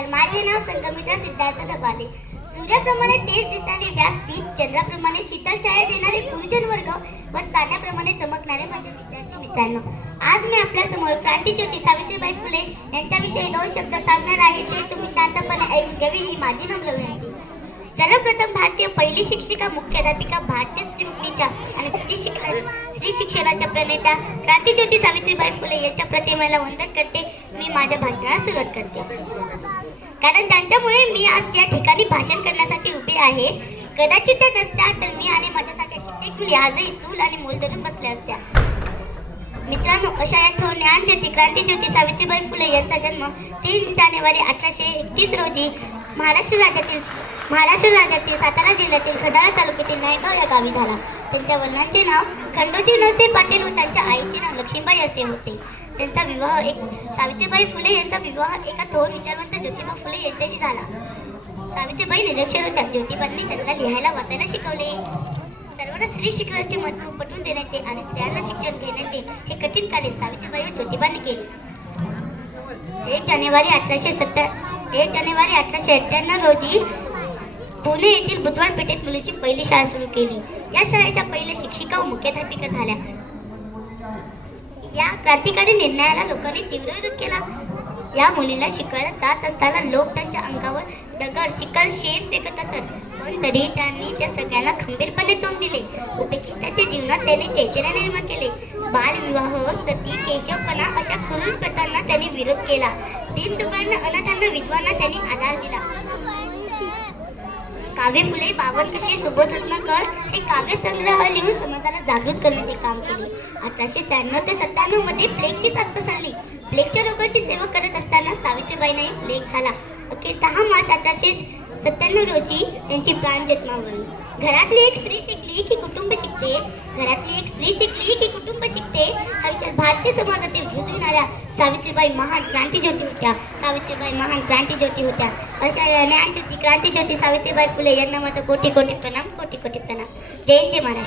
नमस्कार. माझे नाव संगमित्रा सिद्धार्थ धबाले. सूर्याप्रमाणे तेज दिसणारे व्यासपीठ, चंद्राप्रमाणे शीतल छाया देणारे गुरुजन वर्ग व चांदण्याप्रमाणे चमकणारे माझे विद्यार्थी मित्रांनो, आज मी आपल्या समोर क्रांतीज्योती सावित्रीबाई फुले यांच्याविषयी 2 शब्द सांगणार आहे. ते तुम्ही शांतपणे ऐकून घ्यावी ही माझी नम्र विनंती. सर्वप्रथम भारतीय पहिली शिक्षिका, मुख्याध्यापिका, भारतीय स्त्री मुक्तीच्या आणि स्त्री शिक्षणाच्या प्रणेत्या क्रांतीज्योती सावित्रीबाई फुले यांच्या प्रतिमेला वंदन करते. मी माझ्या भाषणाला सुरुवात करते, कारण त्यांच्यामुळे मी आज या ठिकाणी भाषण करण्यासाठी उभी आहे. कदाचित त्या नसत्या तर मी आणि माझ्यासाठी कित्येक मुली आजही चूल आणि मूल धरून बसल्या असत्या. मित्रांनो, अशा या थोर ज्ञानज्योती क्रांतीज्योती सावित्रीबाई फुले यांचा जन्म 3 जानेवारी 1831 रोजी महाराष्ट्र राज्यातील सातारा जिल्ह्यातील खंडाळा तालुक्यातील नायगाव या गावी झाला. त्यांच्या वडिलांचे नाव खंडोजी नरसे पाटील व त्यांच्या आईचे नाव लक्ष्मीबाई असे होते. त्यांचा विवाह सावित्रीबाई फुले यांचा विवाह एका थोर विचारवंत ज्योतिबा फुले यांच्याशी झाला. सावित्रीबाई निरक्षर होत्या. ज्योतिबांनी त्यांना लिहायला वाचायला शिकवले. सर्वांना स्त्री शिक्षणाचे महत्त्व पटवून देण्याचे आणि स्त्रियांना शिक्षण घेण्याचे हे कठीण कार्य सावित्रीबाई व ज्योतिबांनी केले. 1 जानेवारी 1898 रोजी पुणे येथील बुधवार पेठेत मुलीची पहिली शाळा सुरू केली. या शाळेच्या पहिल्या शिक्षिका व मुख्याध्यापिका झाल्या. या क्रांतिकारी निर्णयाला लोकांनी तीव्र विरोध केला. या मुलीला शिकवायला जात असताना लोक त्यांच्या अंगावर दगड, चिखल, शेण फेकत असत, पण तरी त्यांनी त्या सगळ्यांना खंबीरपणे तोंड दिले. उपेक्षिताच्या जीवनात त्यांनी चैतन्य निर्माण केले. बालविवाह, सती, केशवपणा अशा क्रूर प्रथांना त्यांनी विरोध केला. दीनदुबळ्यांना, अनाथांना, विधवांना त्यांनी आधार दिला. काव्य फुले, बावन कशी, सुबोध रत्नाकर हे काव्य संग्रह लिहून समाजाला जागृत करण्याचे काम केले. 1896 ते 97 मध्ये प्लेगची साथ पसरली. प्लेगच्या रोगाची सेवा करत असताना सावित्रीबाईंना प्लेग झाला. अखेर 10 मार्च 1897 रोजी त्यांची प्राणज्योत मावळली. घरातली एक स्त्री शिकली की कुटुंब शिकते, घरातली एक स्त्री शिकली की कुटुंब शिकते हा विचार भारतीय समाजातील रुजविणाऱ्या सावित्रीबाई महान क्रांतीज्योती होत्या. अशा या ज्ञानज्योती क्रांतीज्योती सावित्रीबाई फुले यांना माझा कोटी कोटी प्रणाम. जय हिंद, जय महाराष्ट्र.